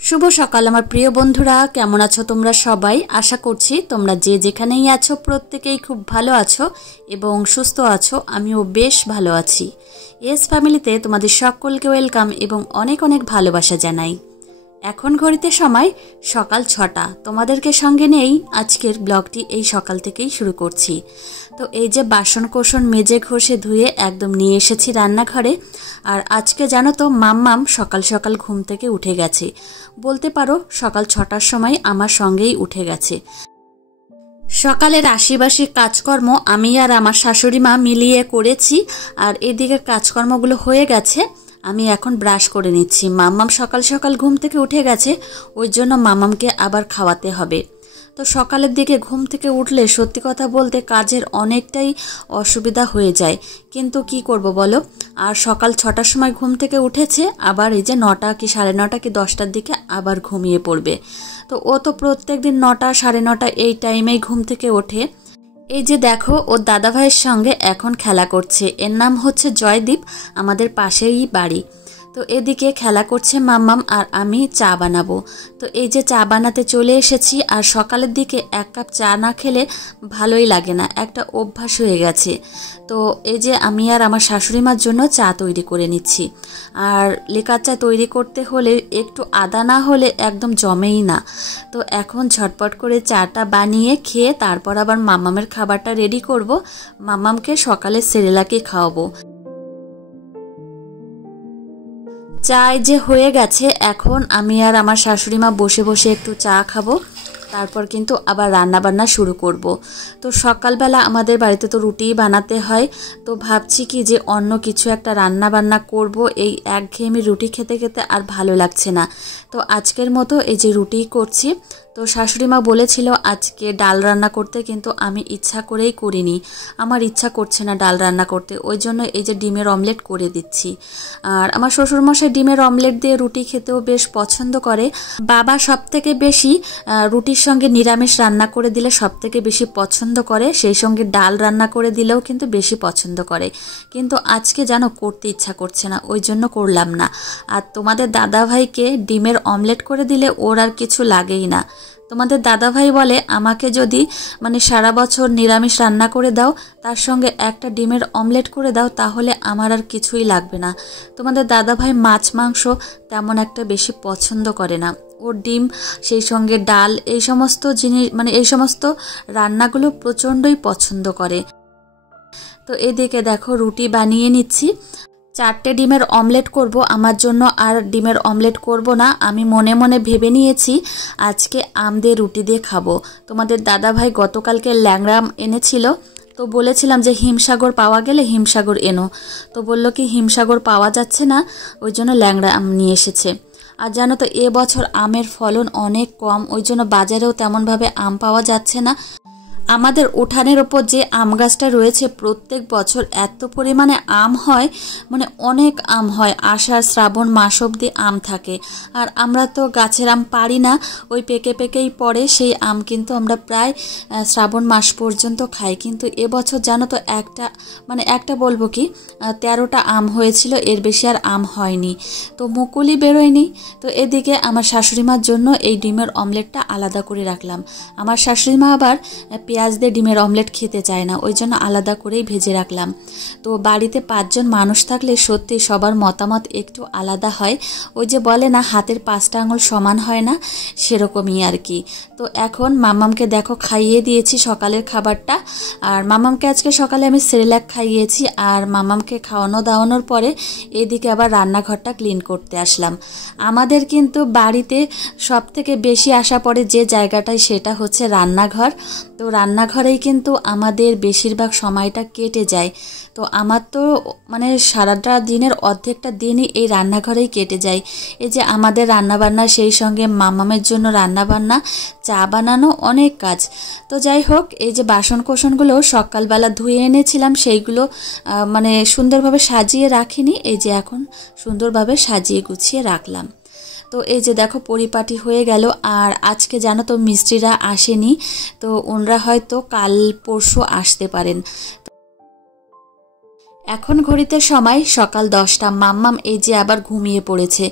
শুভ সকাল আমার প্রিয় বন্ধুরা, কেমন আছো তোমরা সবাই? আশা করছি তোমরা যে যেখানেই আছো প্রত্যেকেই খুব ভালো আছো এবং সুস্থ আছো। আমিও বেশ ভালো আছি। এস ফ্যামিলিতে তোমাদের সকলকে ওয়েলকাম এবং অনেক অনেক ভালোবাসা জানাই। এখন ঘড়িতে সময় সকাল 6টা। তোমাদেরকে সঙ্গে নিয়েই আজকের ব্লগটি এই সকাল থেকেই শুরু করছি। তো এই যে বাসন কোসন মেজে ঘষে ধুয়ে একদম নিয়ে এসেছি রান্নাঘরে। আর আজকে জানো তো মাম্মাম সকাল সকাল ঘুম থেকে উঠে গেছে, বলতে পারো সকাল 6টার সময় আমার সঙ্গেই উঠে গেছে। সকালের আশিবাসী কাজকর্ম আমি আর আমার শাশুড়ি মা মিলিয়ে করেছি। আর এদিকে কাজকর্মগুলো হয়ে গেছে, আমি এখন ব্রাশ করে নিচ্ছি। মাম্মাম সকাল সকাল ঘুম থেকে উঠে গেছে, ওই জন্য মাম্মামকে আবার খাওয়াতে হবে। তো সকালের দিকে ঘুম থেকে উঠলে সত্যি কথা বলতে কাজের অনেকটাই অসুবিধা হয়ে যায়, কিন্তু কি করব বলো। আর সকাল 6টার সময় ঘুম থেকে উঠেছে, আবার এই যে 9টা কি 9:30 কি 10টার দিকে আবার ঘুমিয়ে পড়বে। তো ও তো প্রত্যেক দিন 9টা 9:30 এই টাইমেই ঘুম থেকে ওঠে। এই যে দেখো ওর দাদা ভাইয়ের সঙ্গে এখন খেলা করছে, এর নাম হচ্ছে জয়দীপ, আমাদের পাশেই বাড়ি। তো এদিকে খেলা করছে মাম্মাম আর আমি চা বানাবো। তো এই যে চা বানাতে চলে এসেছি। আর সকালের দিকে 1 কাপ চা না খেলে ভালোই লাগে না, একটা অভ্যাস হয়ে গেছে। তো এই যে আমি আর আমার শাশুড়ি মার জন্য চা তৈরি করে নিচ্ছি। আর লিকার চা তৈরি করতে হলে একটু আদা না হলে একদম জমেই না। তো এখন ঝটপট করে চাটা বানিয়ে খেয়ে তারপর আবার মাম্মামের খাবারটা রেডি করব। মাম্মামকে সকালে সেরেলাকই খাওয়াবো। চাই যে হয়ে গেছে, এখন আমি আর আমার শাশুড়ি মা বসে বসে একটু চা খাবো, তারপর কিন্তু আবার রান্না বান্না শুরু করব। তো সকালবেলা আমাদের বাড়িতে তো রুটিই বানাতে হয়। তো ভাবছি কি যে অন্য কিছু একটা রান্না বান্না করব, এই একঘেয়েমি রুটি খেতে খেতে আর ভালো লাগছে না। তো আজকের মতো এই যে রুটিই করছি। তো শাশুড়ি মা বলেছিল আজকে ডাল রান্না করতে, কিন্তু আমি ইচ্ছা করেই করিনি, আমার ইচ্ছা করছে না ডাল রান্না করতে, ওই জন্য এই যে ডিমের অমলেট করে দিচ্ছি। আর আমার শ্বশুরমশাই ডিমের অমলেট দিয়ে রুটি খেতেও বেশ পছন্দ করে। বাবা সব থেকে বেশি রুটির সঙ্গে নিরামিষ রান্না করে দিলে সব থেকে বেশি পছন্দ করে, সেই সঙ্গে ডাল রান্না করে দিলেও কিন্তু বেশি পছন্দ করে। কিন্তু আজকে জানো করতে ইচ্ছা করছে না, ওই জন্য করলাম না। আর তোমাদের দাদাভাইকে ডিমের অমলেট করে দিলে ওর আর কিছু লাগেই না। তোমাদের দাদাভাই বলে আমাকে যদি সারা বছর নিরামিষ রান্না করে দাও, তার সঙ্গে একটা ডিমের অমলেট করে দাও, তাহলে আমার আর কিছুই লাগবে না। তোমাদের দাদাভাই মাছ মাংস তেমন একটা বেশি পছন্দ করে না, ওর ডিম সেই সঙ্গে ডাল এই সমস্ত জিনিস এই সমস্ত রান্নাগুলো প্রচণ্ডই পছন্দ করে। তো এদিকে দেখো রুটি বানিয়ে নিচ্ছি। 4টে ডিমের অমলেট করব আমার জন্য, আর ডিমের অমলেট করব না। আমি মনে মনে ভেবে নিয়েছি আজকে আম দিয়ে রুটি দিয়ে খাবো। তোমাদের দাদাভাই গতকালকে ল্যাংড়া আম এনেছিল, তো বলেছিলাম যে হিমসাগর পাওয়া গেলে হিমসাগর এনো। তো বলল কি হিমসাগর পাওয়া যাচ্ছে না, ওই জন্য ল্যাংড়া আম নিয়ে এসেছে। আর জানো তো এবছর আমের ফলন অনেক কম, ওই জন্য বাজারেও তেমনভাবে আম পাওয়া যাচ্ছে না। আমাদের উঠানের ওপর যে আম গাছটা রয়েছে প্রত্যেক বছর এত পরিমাণে আম হয়, অনেক আম হয়, আষাঢ় শ্রাবণ মাস অবধি আম থাকে। আর আমরা তো গাছের আম পারি না, ওই পেকে পেকেই পড়ে, সেই আম কিন্তু আমরা প্রায় শ্রাবণ মাস পর্যন্ত খাই। কিন্তু এবছর জানো তো একটা বলবো কি 13টা আম হয়েছিল, এর বেশি আর আম হয়নি, তো মুকুলই বেরোয়নি। তো এদিকে আমার শাশুড়িমার জন্য এই ডিমের অমলেটটা আলাদা করে রাখলাম। আমার শাশুড়িমা আবার পেঁয়াজ দিয়ে ডিমের অমলেট খেতে চায় না, ওই জন্য আলাদা করেই ভেজে রাখলাম। তো বাড়িতে 5 জন মানুষ থাকলে সত্যি সবার মতামত একটু আলাদা হয়। ওই যে বলে না হাতের 5টা আঙুল সমান হয় না, সেরকমই আর কি। তো এখন মাম্মামকে দেখো খাইয়ে দিয়েছি সকালের খাবারটা। আর মাম্মামকে আজকে সকালে আমি সেরেলাক খাইয়েছি। আর মাম্মামকে খাওয়ানো দাওয়ানোর পরে এদিকে আবার রান্নাঘরটা ক্লিন করতে আসলাম। আমাদের কিন্তু বাড়িতে সব থেকে বেশি আসা পড়ে যে জায়গাটায়, সেটা হচ্ছে রান্নাঘর। তো রান্নাঘরেই কিন্তু আমাদের বেশিরভাগ সময়টা কেটে যায়। তো আমার তো সারাটা দিনের অর্ধেকটা দিনই এই রান্নাঘরেই কেটে যায়। এই যে আমাদের রান্নাবান্না, সেই সঙ্গে মামামের জন্য রান্নাবান্না, চা বানানো, অনেক কাজ। তো যাই হোক, এই যে বাসন কোসনগুলো সকালবেলা ধুয়ে এনেছিলাম, সেইগুলো সুন্দরভাবে সাজিয়ে রাখিনি, এই যে এখন সুন্দরভাবে সাজিয়ে গুছিয়ে রাখলাম। তো এই যে দেখো পরিপাটি হয়ে গেল। আর আজকে জানো তো মিস্ত্রিরা আসেনি, তো ওনারা হয়তো কাল পরশু আসতে পারেন। এখন ঘড়িতে সময় সকাল 10টা। মাম্মাম এই যে আবার ঘুমিয়ে পড়েছে।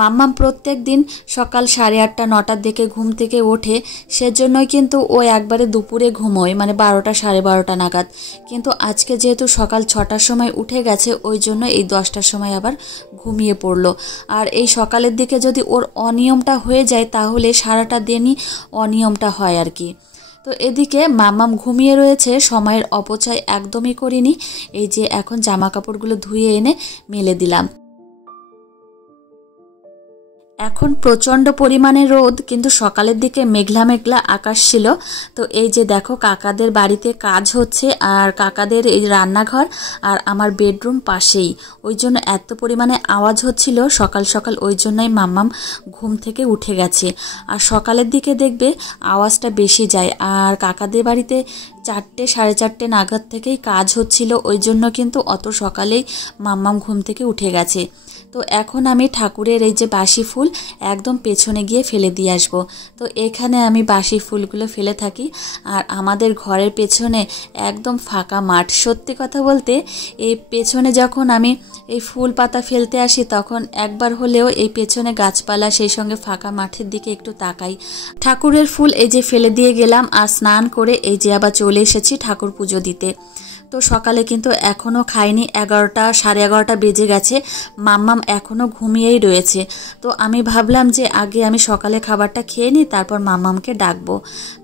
মাম্মাম প্রত্যেক দিন সকাল 8:30 9টার দিকে ঘুম থেকে ওঠে, সেজন্যই কিন্তু ও একবারে দুপুরে ঘুমোয়, মানে 12টা 12:30 নাগাদ। কিন্তু আজকে যেহেতু সকাল 6টার সময় উঠে গেছে, ওই জন্য এই 10টার সময় আবার ঘুমিয়ে পড়লো। আর এই সকালের দিকে যদি ওর অনিয়মটা হয়ে যায় তাহলে সারাটা দিনই অনিয়মটা হয় আর কি। তো এদিকে মাম্মাম ঘুমিয়ে রয়েছে, সময়ের অপচয় একদমই করিনি। এই যে এখন জামা কাপড়গুলো ধুয়ে এনে মেলে দিলাম। এখন প্রচণ্ড পরিমাণে রোদ, কিন্তু সকালের দিকে মেঘলা মেঘলা আকাশ ছিল। তো এই যে দেখো কাকাদের বাড়িতে কাজ হচ্ছে, আর কাকাদের এই রান্নাঘর আর আমার বেডরুম পাশেই, ওই জন্য এত পরিমাণে আওয়াজ হচ্ছিল সকাল সকাল, ওই জন্যই মাম্মাম ঘুম থেকে উঠে গেছে। আর সকালের দিকে দেখবে আওয়াজটা বেশি যায়। আর কাকাদের বাড়িতে 4টে 4:30 নাগাদ থেকেই কাজ হচ্ছিল, ওই জন্য কিন্তু অত সকালেই মাম্মাম ঘুম থেকে উঠে গেছে। তো এখন আমি ঠাকুরের এই যে বাসি ফুল একদম পেছনে গিয়ে ফেলে দিয়ে আসবো। তো এখানে আমি বাসি ফুলগুলো ফেলে থাকি। আর আমাদের ঘরের পেছনে একদম ফাঁকা মাঠ। সত্যি কথা বলতে এই পেছনে যখন আমি এই ফুল পাতা ফেলতে আসি, তখন একবার হলেও এই পেছনে গাছপালা সেই সঙ্গে ফাঁকা মাঠের দিকে একটু তাকাই। ঠাকুরের ফুল এই যে ফেলে দিয়ে গেলাম, আর স্নান করে এই যে আবার চলে এসেছি ঠাকুর পুজো দিতে। তো সকালে কিন্তু এখনও খাইনি, 11টা 11:30 বেজে গেছে। মাম্মাম এখনও ঘুমিয়েই রয়েছে। তো আমি ভাবলাম যে আগে আমি সকালে খাবারটা খেয়ে নিই, তারপর মাম্মামকে ডাকবো।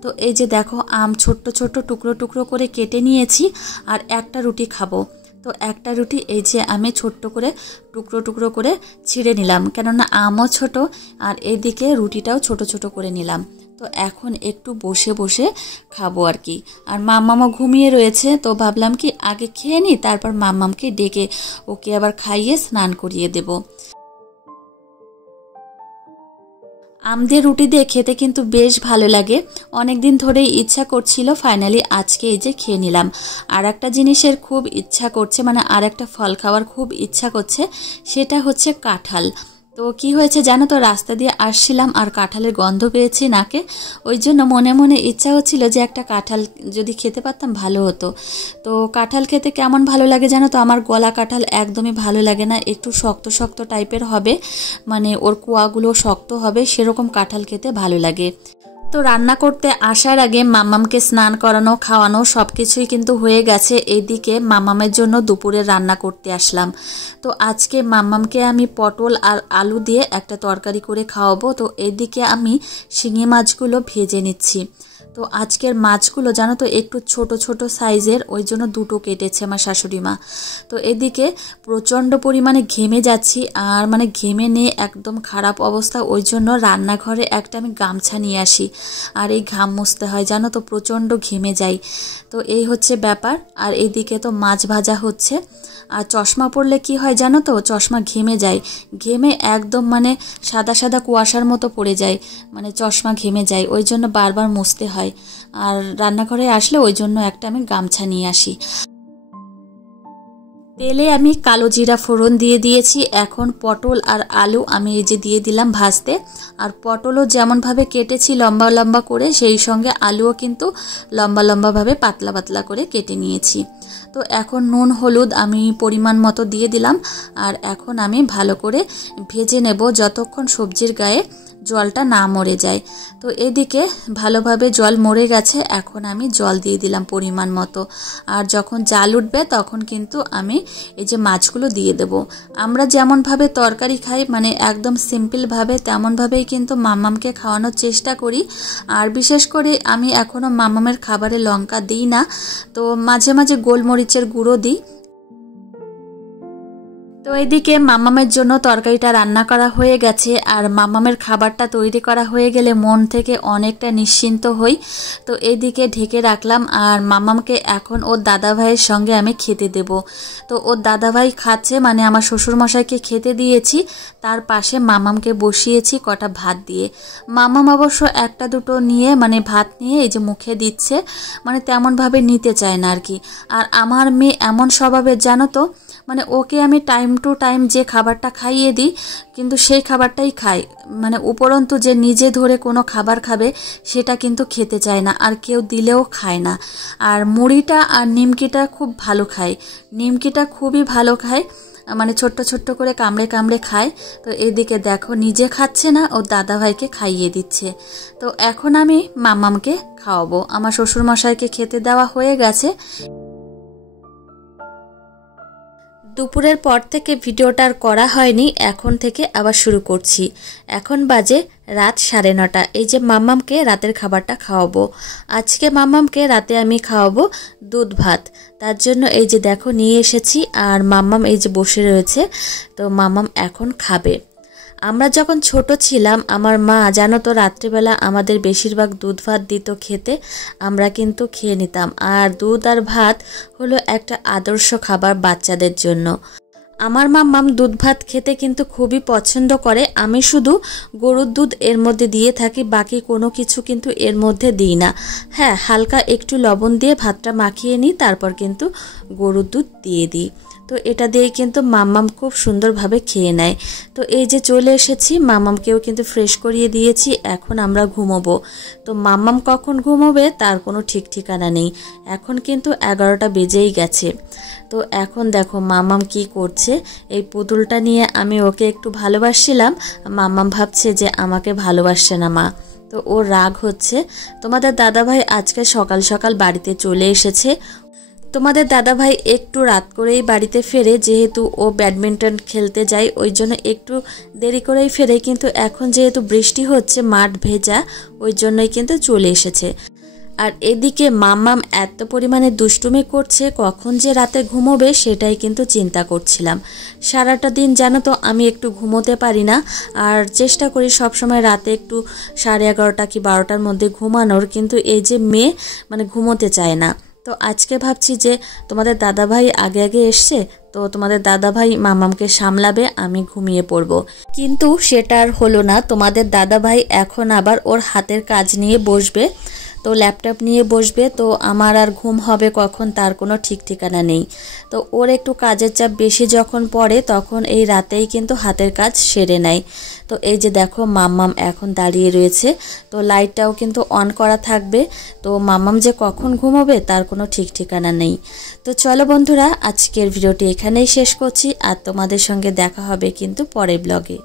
তো এই যে দেখো আম ছোট্ট ছোট্ট টুকরো টুকরো করে কেটে নিয়েছি, আর একটা রুটি খাবো। তো একটা রুটি এই যে আমি ছোট্ট করে টুকরো টুকরো করে ছিঁড়ে নিলাম, কেননা আমও ছোট, আর এইদিকে রুটিটাও ছোট ছোট করে নিলাম। তো এখন একটু বসে বসে খাবো আর কি। আর মাম্মামও ঘুমিয়ে রয়েছে, তো ভাবলাম কি আগে খেয়ে নিই, তারপর মাম্মামকে ডেকে ওকে আবার খাইয়ে স্নান করিয়ে দেব। আম দিয়ে রুটি দিয়ে খেতে কিন্তু বেশ ভালো লাগে। অনেক দিন ধরেই ইচ্ছা করছিল, ফাইনালি আজকে এই যে খেয়ে নিলাম। আর একটা জিনিসের খুব ইচ্ছা করছে, মানে আর একটা ফল খাওয়ার খুব ইচ্ছা করছে, সেটা হচ্ছে কাঁঠাল। তো কি হয়েছে জানো তো, রাস্তা দিয়ে আসছিলাম আর কাঁঠালের গন্ধ পেয়েছি নাকে, ওই জন্য মনে মনে ইচ্ছা হচ্ছিল যে একটা কাঁঠাল যদি খেতে পারতাম ভালো হতো। তো কাঁঠাল খেতে কেমন ভালো লাগে জানো তো, আমার গলা কাঁঠাল একদমই ভালো লাগে না, একটু শক্ত শক্ত টাইপের হবে, মানে ওর কোয়াগুলো শক্ত হবে, সেরকম কাঁঠাল খেতে ভালো লাগে। তো রান্না করতে আসার আগে মাম্মামকে স্নান করানো খাওয়ানো সব কিছুই কিন্তু হয়ে গেছে। এইদিকে মাম্মামের জন্য দুপুরে রান্না করতে আসলাম। তো আজকে মাম্মামকে আমি পটল আর আলু দিয়ে একটা তরকারি করে খাওয়াবো। তো এইদিকে আমি শিঙি মাছগুলো ভেজে নিচ্ছি। তো আজকের মাছগুলো জানো তো একটু ছোট ছোট সাইজের, ওই জন্য দুটো কেটেছে আমার শাশুড়ি মা। তো এদিকে প্রচণ্ড পরিমাণে ঘেমে যাচ্ছি, আর মানে ঘেমে নিয়ে একদম খারাপ অবস্থা, ওই জন্য রান্নাঘরে একটা আমি গামছা নিয়ে আসি, আর এই ঘাম মুছতে হয় জানো তো, প্রচণ্ড ঘেমে যাই। তো এই হচ্ছে ব্যাপার। আর এইদিকে তো মাছ ভাজা হচ্ছে। আর চশমা পরলে কি হয় জানো তো, চশমা ঘেমে যায়, ঘেমে একদম মানে সাদা সাদা কুয়াশার মতো পড়ে যায়, মানে চশমা ঘেমে যায়, ওই জন্য বারবার মুছতে হয়। আর রান্নাঘরে আসলে ওই জন্য একটা আমি গামছা নিয়ে আসি। তেলে আমি কালো জিরা ফোড়ন দিয়ে দিয়েছি। এখন পটল আর আলু আমি এই যে দিয়ে দিলাম ভাজতে। আর পটলও যেমনভাবে কেটেছি লম্বা লম্বা করে, সেই সঙ্গে আলুও কিন্তু লম্বা লম্বাভাবে পাতলা পাতলা করে কেটে নিয়েছি। তো এখন নুন হলুদ আমি পরিমাণ মতো দিয়ে দিলাম। আর এখন আমি ভালো করে ভেজে নেব যতক্ষণ সবজির গায়ে জলটা না মরে যায়। তো এদিকে ভালোভাবে জল মরে গেছে, এখন আমি জল দিয়ে দিলাম পরিমাণ মতো। আর যখন জাল উঠবে তখন কিন্তু আমি এই যে মাছগুলো দিয়ে দেব। আমরা যেমনভাবে তরকারি খাই, মানে একদম সিম্পলভাবে, তেমনভাবেই কিন্তু মাম্মামকে খাওয়ানোর চেষ্টা করি। আর বিশেষ করে আমি এখনও মাম্মামের খাবারে লঙ্কা দিই না, তো মাঝে মাঝে গোলমরিচের গুঁড়ো দিই। তো এদিকে মাম্মামের জন্য তরকারিটা রান্না করা হয়ে গেছে। আর মাম্মামের খাবারটা তৈরি করা হয়ে গেলে মন থেকে অনেকটা নিশ্চিন্ত হই। তো এইদিকে ঢেকে রাখলাম। আর মাম্মামকে এখন ওর দাদাভাইয়ের সঙ্গে আমি খেতে দেব। তো ওর দাদাভাই খাচ্ছে, মানে আমার শ্বশুরমশাইকে খেতে দিয়েছি, তার পাশে মাম্মামকে বসিয়েছি কটা ভাত দিয়ে। মাম্মাম অবশ্য একটা দুটো নিয়ে, মানে ভাত নিয়ে এই যে মুখে দিচ্ছে, মানে তেমনভাবে নিতে চায় না আর কি। আর আমার মেয়ে এমন স্বভাবের জানো তো, মানে ওকে আমি টাইম টু টাইম যে খাবারটা খাইয়ে দিই কিন্তু সেই খাবারটাই খায়, মানে উপরন্তু যে নিজে ধরে কোনো খাবার খাবে সেটা কিন্তু খেতে চায় না, আর কেউ দিলেও খায় না। আর মুড়িটা আর নিমকিটা খুব ভালো খায়, নিমকিটা খুবই ভালো খায়, মানে ছোট্ট ছোট্ট করে কামড়ে কামড়ে খায়। তো এদিকে দেখো নিজে খাচ্ছে না, ওর দাদাভাইকে খাইয়ে দিচ্ছে। তো এখন আমি মাম্মামকে খাওয়াবো। আমার শ্বশুরমশাইকে খেতে দেওয়া হয়ে গেছে। দুপুরের পর থেকে ভিডিওটা আর করা হয়নি, এখন থেকে আবার শুরু করছি। এখন বাজে রাত 9:30। এই যে মাম্মামকে রাতের খাবারটা খাওয়াবো। আজকে মাম্মামকে রাতে আমি খাওয়াবো দুধ ভাত। তার জন্য এই যে দেখো নিয়ে এসেছি, আর মাম্মাম এই যে বসে রয়েছে। তো মাম্মাম এখন খাবে। আমরা যখন ছোট ছিলাম আমার মা জানো তো রাত্রিবেলা আমাদের বেশিরভাগ দুধ ভাত দিত খেতে, আমরা কিন্তু খেয়ে নিতাম। আর দুধ আর ভাত হলো একটা আদর্শ খাবার বাচ্চাদের জন্য। আমার মাম্মাম দুধ ভাত খেতে কিন্তু খুবই পছন্দ করে। আমি শুধু গরুর দুধ এর মধ্যে দিয়ে থাকি, বাকি কোনো কিছু কিন্তু এর মধ্যে দিই না। হ্যাঁ, হালকা একটু লবণ দিয়ে ভাতটা মাখিয়ে নিই, তারপর কিন্তু গরুর দুধ দিয়ে দিই। তো এটা দিয়ে কিন্তু মাম্মাম খুব সুন্দরভাবে খেয়ে নেয়। তো এই যে চলে এসেছি, মাম্মামকেও কিন্তু ফ্রেশ করিয়ে দিয়েছি। এখন আমরা ঘুমোবো। তো মাম্মাম কখন ঘুমোবে তার কোনো ঠিক ঠিকানা নেই। এখন কিন্তু 11টা বেজেই গেছে। তো এখন দেখো মাম্মাম কি করছে, এই পুতুলটা নিয়ে আমি ওকে একটু ভালোবাসছিলাম, মাম্মাম ভাবছে যে আমাকে ভালোবাসছে না মা। তো ওর রাগ হচ্ছে। তোমাদের দাদাভাই আজকে সকাল সকাল বাড়িতে চলে এসেছে। তোমাদের দাদাভাই একটু রাত করেই বাড়িতে ফেরে, যেহেতু ও ব্যাডমিন্টন খেলতে যায় ওই জন্য একটু দেরি করেই ফেরে। কিন্তু এখন যেহেতু বৃষ্টি হচ্ছে, মাঠ ভেজা, ওই জন্যই কিন্তু চলে এসেছে। আর এদিকে মাম্মাম এত পরিমাণে দুষ্টুমি করছে, কখন যে রাতে ঘুমোবে সেটাই কিন্তু চিন্তা করছিলাম। সারাটা দিন জানো তো আমি একটু ঘুমোতে পারি না, আর চেষ্টা করি সবসময় রাতে একটু 11:30 কি 12টার মধ্যে ঘুমানোর, কিন্তু এই যে মেয়ে মানে ঘুমোতে চায় না। তো আজকে ভাবছি যে তোমাদের দাদাভাই আগে আগে এসছে, তো তোমাদের দাদাভাই মাম্মামকে সামলাবে, আমি ঘুমিয়ে পড়ব। কিন্তু সেটা আর হলো না। তোমাদের দাদাভাই এখন আবার ওর হাতের কাজ নিয়ে বসবে, তো ল্যাপটপ নিয়ে বসবে। তো আমার আর ঘুম হবে কখন তার কোনো ঠিক ঠিকানা নেই। তো ওর একটু কাজের চাপ বেশি যখন পড়ে তখন এই রাতেই কিন্তু হাতের কাজ সেরে নেয়। তো এই যে দেখো মাম্মাম এখন দাঁড়িয়ে রয়েছে। তো লাইটটাও কিন্তু অন করা থাকবে। তো মাম্মাম যে কখন ঘুমোবে তার কোনো ঠিক ঠিকানা নেই। তো চলো বন্ধুরা, আজকের ভিডিওটি এখানেই শেষ করছি, আর তোমাদের সঙ্গে দেখা হবে কিন্তু পরের ব্লগে।